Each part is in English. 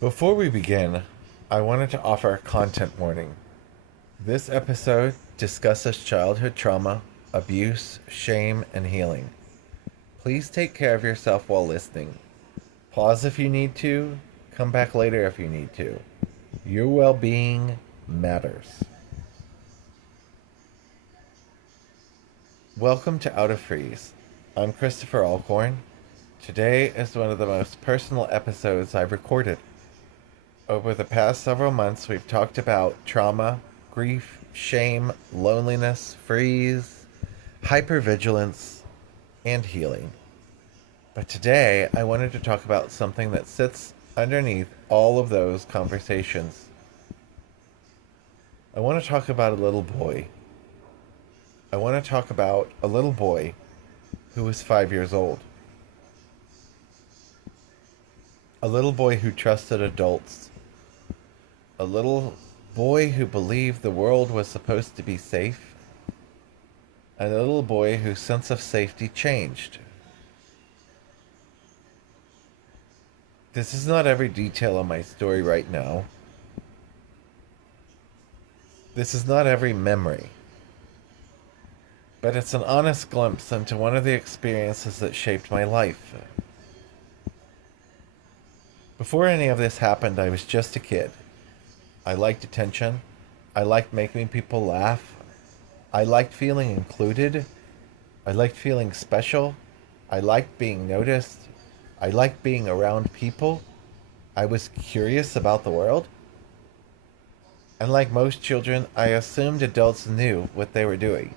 Before we begin, I wanted to offer a content warning. This episode discusses childhood trauma, abuse, shame, and healing. Please take care of yourself while listening. Pause if you need to, come back later if you need to. Your well being matters. Welcome to Out of Freeze. I'm Christopher Allcorn. Today is one of the most personal episodes I've recorded. Over the past several months, we've talked about trauma, grief, shame, loneliness, freeze, hypervigilance, and healing. But today, I wanted to talk about something that sits underneath all of those conversations. I want to talk about a little boy. I want to talk about a little boy who was 5 years old. A little boy who trusted adults. A little boy who believed the world was supposed to be safe. And a little boy whose sense of safety changed. This is not every detail of my story right now. This is not every memory. But it's an honest glimpse into one of the experiences that shaped my life. Before any of this happened, I was just a kid. I liked attention. I liked making people laugh. I liked feeling included. I liked feeling special. I liked being noticed. I liked being around people. I was curious about the world. And like most children, I assumed adults knew what they were doing.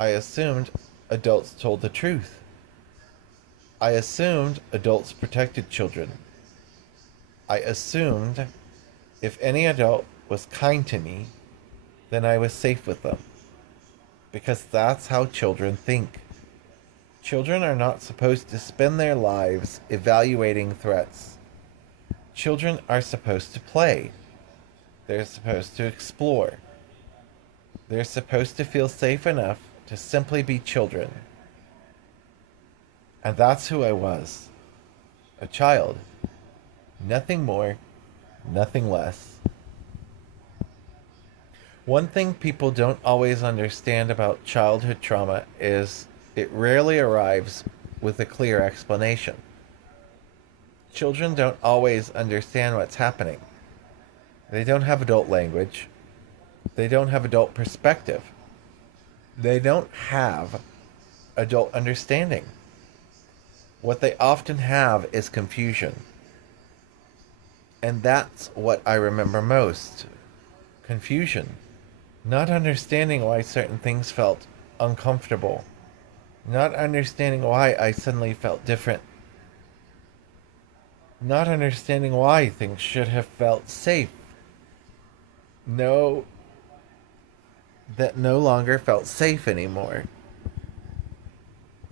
I assumed adults told the truth. I assumed adults protected children. I assumed if any adult was kind to me, then I was safe with them. Because that's how children think. Children are not supposed to spend their lives evaluating threats. Children are supposed to play. They're supposed to explore. They're supposed to feel safe enough to simply be children. And that's who I was. A child. Nothing more, nothing less. One thing people don't always understand about childhood trauma is it rarely arrives with a clear explanation. Children don't always understand what's happening. They don't have adult language. They don't have adult perspective. They don't have adult understanding. What they often have is confusion. And that's what I remember most. Confusion. Not understanding why certain things felt uncomfortable. Not understanding why I suddenly felt different. Not understanding why things should have felt safe. That no longer felt safe anymore.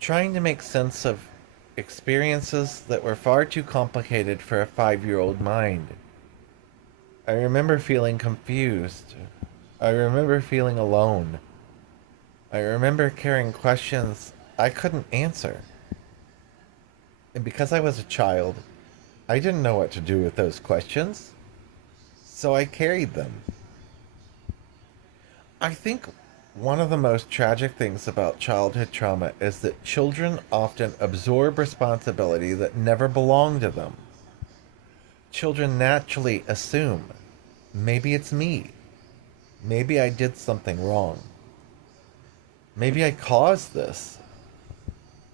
Trying to make sense of experiences that were far too complicated for a 5-year-old mind. I remember feeling confused. I remember feeling alone. I remember carrying questions I couldn't answer. And because I was a child, I didn't know what to do with those questions. So I carried them. I think one of the most tragic things about childhood trauma is that children often absorb responsibility that never belonged to them. Children naturally assume, maybe it's me. Maybe I did something wrong. Maybe I caused this.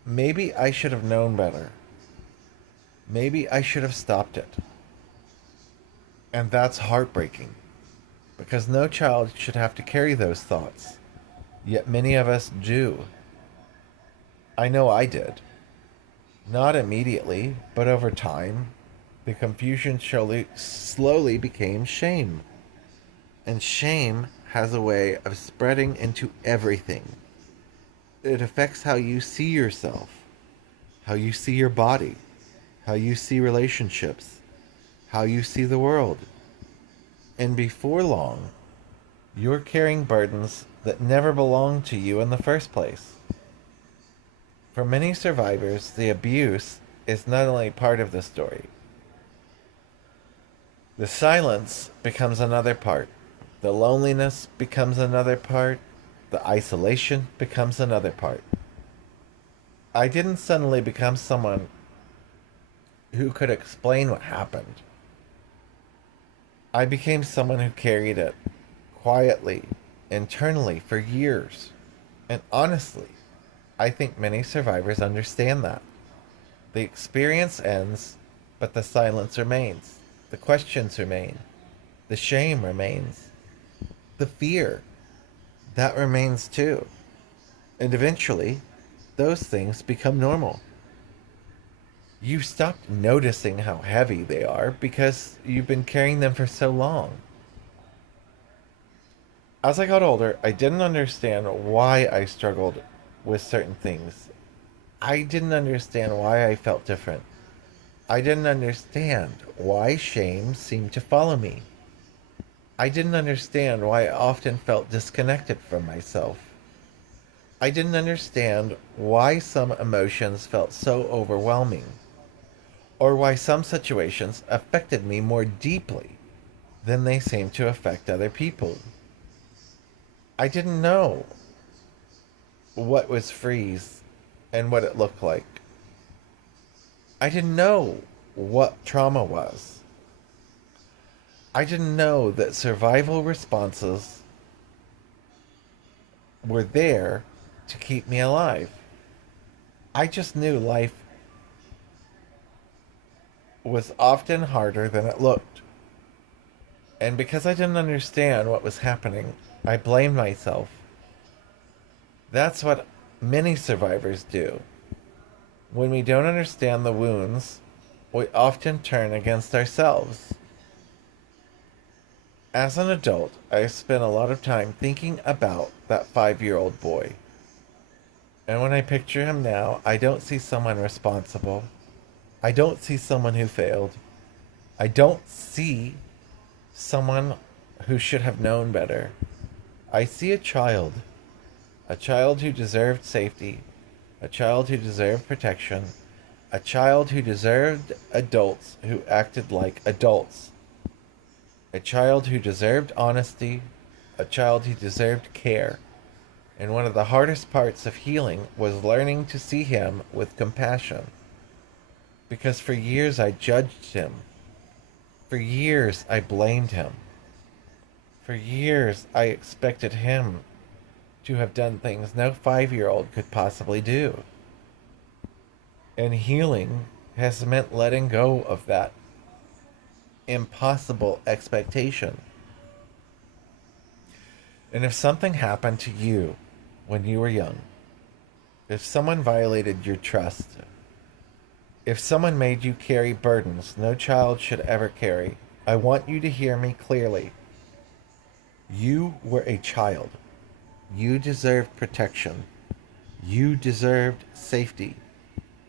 Maybe I should have known better. Maybe I should have stopped it. And that's heartbreaking, because no child should have to carry those thoughts. Yet many of us do. I know I did. Not immediately, but over time, the confusion slowly became shame. And shame has a way of spreading into everything. It affects how you see yourself, how you see your body, how you see relationships, how you see the world. And before long, you're carrying burdens that never belonged to you in the first place. For many survivors, the abuse is not only part of the story, The silence becomes another part. The loneliness becomes another part. The isolation becomes another part. I didn't suddenly become someone who could explain what happened. I became someone who carried it quietly, internally for years. And honestly, I think many survivors understand that. The experience ends, but the silence remains. The questions remain. The shame remains. The fear, that remains too. And eventually, those things become normal. You stop noticing how heavy they are because you've been carrying them for so long. As I got older, I didn't understand why I struggled with certain things. I didn't understand why I felt different. I didn't understand why shame seemed to follow me. I didn't understand why I often felt disconnected from myself. I didn't understand why some emotions felt so overwhelming, or why some situations affected me more deeply than they seemed to affect other people. I didn't know what was freeze and what it looked like. I didn't know what trauma was. I didn't know that survival responses were there to keep me alive. I just knew life was often harder than it looked. And because I didn't understand what was happening, I blamed myself. That's what many survivors do. When we don't understand the wounds, we often turn against ourselves. As an adult, I spent a lot of time thinking about that 5-year-old boy. And when I picture him now, I don't see someone responsible. I don't see someone who failed. I don't see someone who should have known better. I see a child who deserved safety, a child who deserved protection, a child who deserved adults who acted like adults, a child who deserved honesty, a child who deserved care. And one of the hardest parts of healing was learning to see him with compassion. Because for years I judged him. For years I blamed him. For years I expected him to have done things no 5-year-old could possibly do. And healing has meant letting go of that impossible expectation. And if something happened to you when you were young, if someone violated your trust, if someone made you carry burdens no child should ever carry, I want you to hear me clearly. You were a child. You deserved protection. You deserved safety.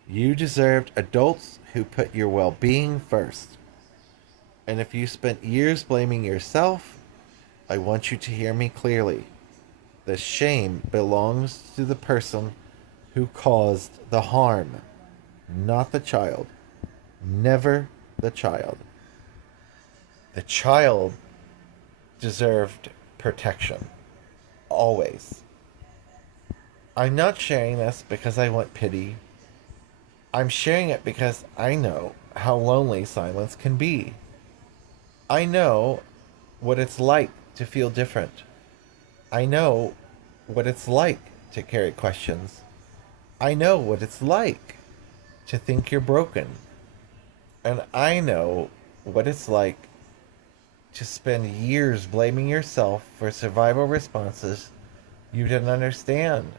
You deserved adults who put your well-being first. And if you spent years blaming yourself, I want you to hear me clearly. The shame belongs to the person who caused the harm, not the child. Never the child. The child deserved protection. Always. I'm not sharing this because I want pity. I'm sharing it because I know how lonely silence can be. I know what it's like to feel different. I know what it's like to carry questions. I know what it's like to think you're broken. And I know what it's like to spend years blaming yourself for survival responses you didn't understand.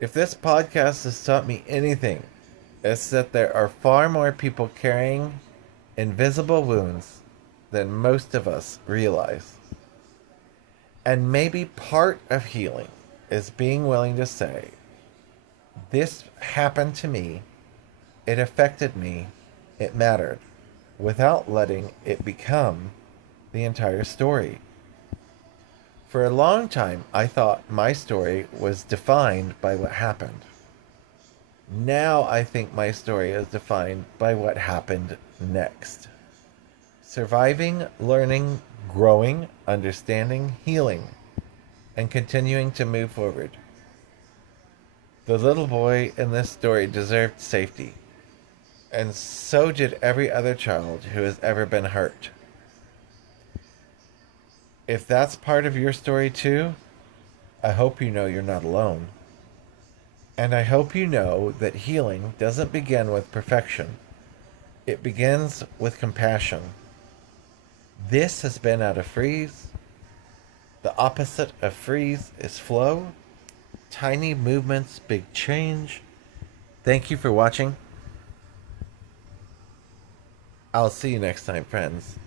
If this podcast has taught me anything, it's that there are far more people carrying invisible wounds than most of us realize. And maybe part of healing is being willing to say, this happened to me, it affected me, it mattered, without letting it become the entire story. For a long time, I thought my story was defined by what happened. Now I think my story is defined by what happened next. Surviving, learning, growing, understanding, healing, and continuing to move forward. The little boy in this story deserved safety, and so did every other child who has ever been hurt. If that's part of your story too, I hope you know you're not alone. And I hope you know that healing doesn't begin with perfection. It begins with compassion. This has been Out of Freeze. The opposite of freeze is flow. Tiny movements, big change. Thank you for watching. I'll see you next time, friends.